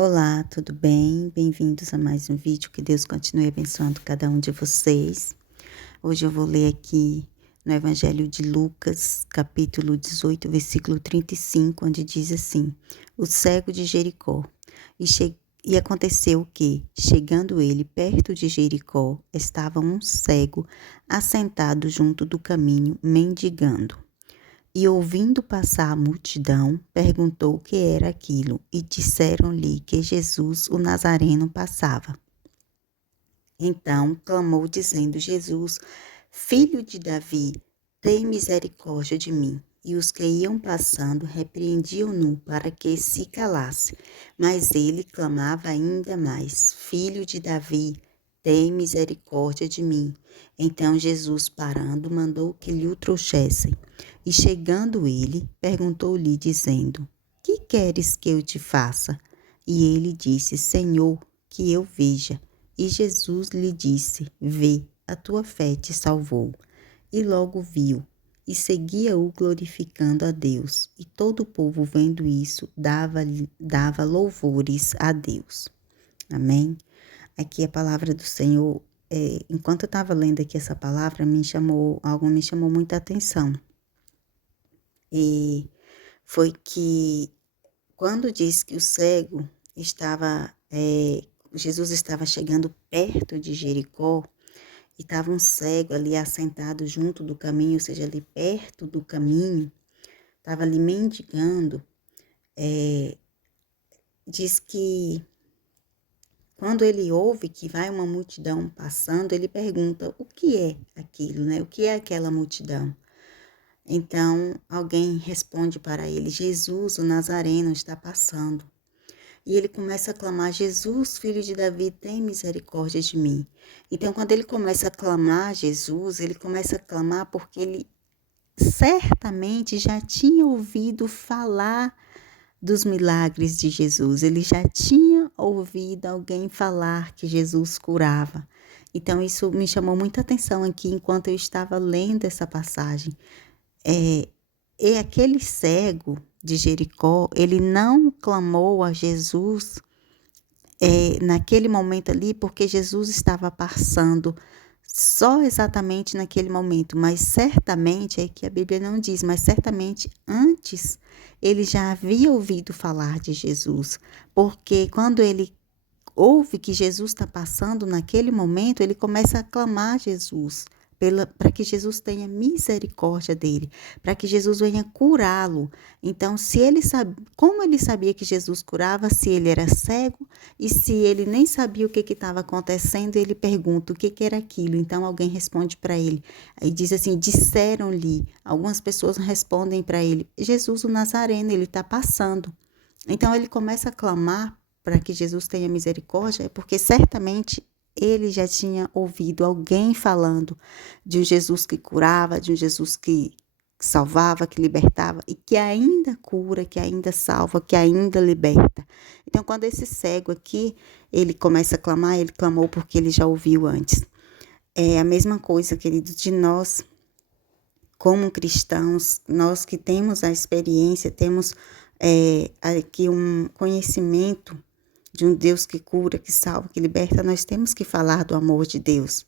Olá, tudo bem? Bem-vindos a mais um vídeo. Que Deus continue abençoando cada um de vocês. Hoje eu vou ler aqui no Evangelho de Lucas, capítulo 18, versículo 35, onde diz assim: O cego de Jericó. E aconteceu que, chegando ele perto de Jericó, estava um cego assentado junto do caminho, mendigando. E ouvindo passar a multidão, perguntou o que era aquilo, e disseram-lhe que Jesus, o Nazareno, passava. Então clamou, dizendo: Jesus, filho de Davi, tem misericórdia de mim. E os que iam passando repreendiam-no para que se calasse. Mas ele clamava ainda mais: Filho de Davi, tem misericórdia de mim. Então Jesus, parando, mandou que lhe o trouxessem. E chegando ele, perguntou-lhe, dizendo: Que queres que eu te faça? E ele disse: Senhor, que eu veja. E Jesus lhe disse: Vê, a tua fé te salvou. E logo viu, e seguia-o glorificando a Deus. E todo o povo, vendo isso, dava louvores a Deus. Amém? Aqui a palavra do Senhor, enquanto eu estava lendo aqui essa palavra, algo me chamou muita atenção. E foi que quando diz que o cego estava, Jesus estava chegando perto de Jericó, e estava um cego ali assentado junto do caminho, ou seja, ali perto do caminho, estava ali mendigando. Diz que quando ele ouve que vai uma multidão passando, ele pergunta o que é aquilo, né? O que é aquela multidão? Então, alguém responde para ele: Jesus, o Nazareno, está passando. E ele começa a clamar: Jesus, filho de Davi, tem misericórdia de mim. Então, quando ele começa a clamar Jesus, ele começa a clamar porque ele certamente já tinha ouvido falar dos milagres de Jesus. Ele já tinha ouvido alguém falar que Jesus curava. Então, isso me chamou muita atenção aqui enquanto eu estava lendo essa passagem. E aquele cego de Jericó, ele não clamou a Jesus naquele momento ali, porque Jesus estava passando só exatamente naquele momento, mas certamente, é que a Bíblia não diz, mas certamente antes ele já havia ouvido falar de Jesus, porque quando ele ouve que Jesus está passando naquele momento, ele começa a clamar a Jesus, para que Jesus tenha misericórdia dele, para que Jesus venha curá-lo. Então, como ele sabia que Jesus curava, se ele era cego, e se ele nem sabia o que estava acontecendo, ele pergunta o que era aquilo. Então, alguém responde para ele, e diz assim: disseram-lhe, algumas pessoas respondem para ele: Jesus o Nazareno, ele está passando. Então, ele começa a clamar para que Jesus tenha misericórdia, porque certamente ele já tinha ouvido alguém falando de um Jesus que curava, de um Jesus que salvava, que libertava e que ainda cura, que ainda salva, que ainda liberta. Então, quando esse cego aqui, ele começa a clamar, ele clamou porque ele já ouviu antes. É a mesma coisa, querido, de nós, como cristãos, nós que temos a experiência, temos aqui um conhecimento de um Deus que cura, que salva, que liberta, nós temos que falar do amor de Deus,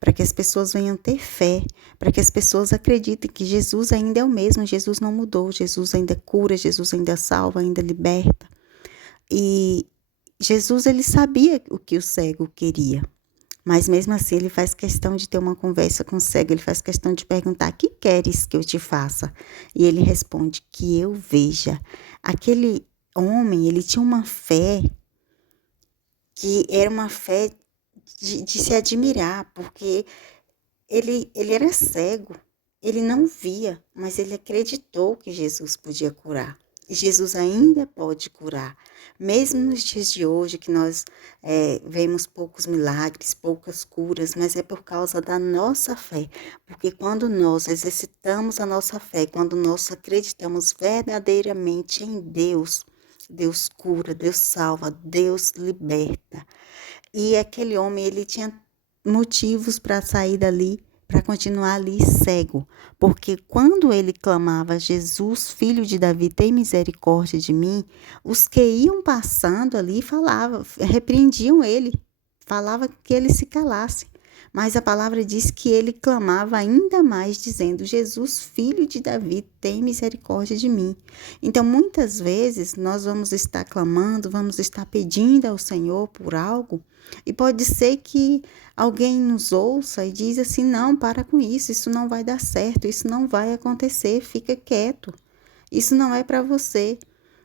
para que as pessoas venham ter fé, para que as pessoas acreditem que Jesus ainda é o mesmo, Jesus não mudou, Jesus ainda cura, Jesus ainda salva, ainda liberta. E Jesus, ele sabia o que o cego queria, mas mesmo assim ele faz questão de ter uma conversa com o cego, ele faz questão de perguntar: que queres que eu te faça? E ele responde: que eu veja. Aquele homem, ele tinha uma fé que era uma fé de se admirar, porque ele era cego, ele não via, mas ele acreditou que Jesus podia curar. E Jesus ainda pode curar, mesmo nos dias de hoje que nós vemos poucos milagres, poucas curas, mas é por causa da nossa fé, porque quando nós exercitamos a nossa fé, quando nós acreditamos verdadeiramente em Deus, Deus cura, Deus salva, Deus liberta. E aquele homem, ele tinha motivos para sair dali para continuar ali cego, porque quando ele clamava: Jesus, filho de Davi, tem misericórdia de mim, os que iam passando ali falavam, repreendiam ele, falavam que ele se calasse. Mas a palavra diz que ele clamava ainda mais, dizendo: Jesus, filho de Davi, tem misericórdia de mim. Então, muitas vezes, nós vamos estar clamando, vamos estar pedindo ao Senhor por algo, e pode ser que alguém nos ouça e diz assim: não, para com isso não vai dar certo, isso não vai acontecer, fica quieto, isso não é para você.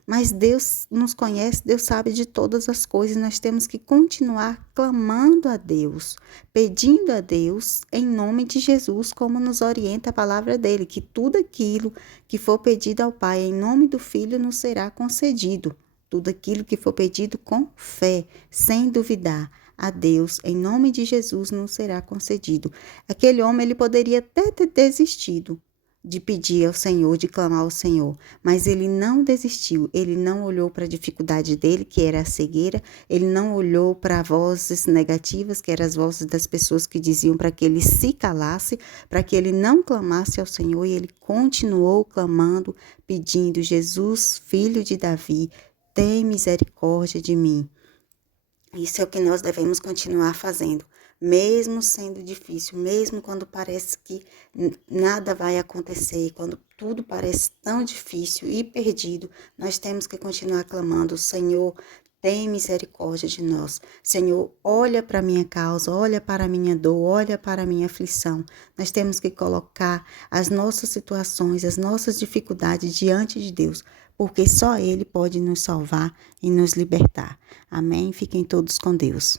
Mas Deus nos conhece, Deus sabe de todas as coisas. Nós temos que continuar clamando a Deus, pedindo a Deus em nome de Jesus, como nos orienta a palavra dele, que tudo aquilo que for pedido ao Pai em nome do Filho nos será concedido. Tudo aquilo que for pedido com fé, sem duvidar a Deus, em nome de Jesus, nos será concedido. Aquele homem, ele poderia até ter desistido de pedir ao Senhor, de clamar ao Senhor, mas ele não desistiu, ele não olhou para a dificuldade dele, que era a cegueira, ele não olhou para vozes negativas, que eram as vozes das pessoas que diziam para que ele se calasse, para que ele não clamasse ao Senhor, e ele continuou clamando, pedindo: Jesus, filho de Davi, tem misericórdia de mim. Isso é o que nós devemos continuar fazendo, mesmo sendo difícil, mesmo quando parece que nada vai acontecer, quando tudo parece tão difícil e perdido, nós temos que continuar clamando: Senhor, tem misericórdia de nós. Senhor, olha para a minha causa, olha para a minha dor, olha para a minha aflição. Nós temos que colocar as nossas situações, as nossas dificuldades diante de Deus, porque só Ele pode nos salvar e nos libertar. Amém? Fiquem todos com Deus.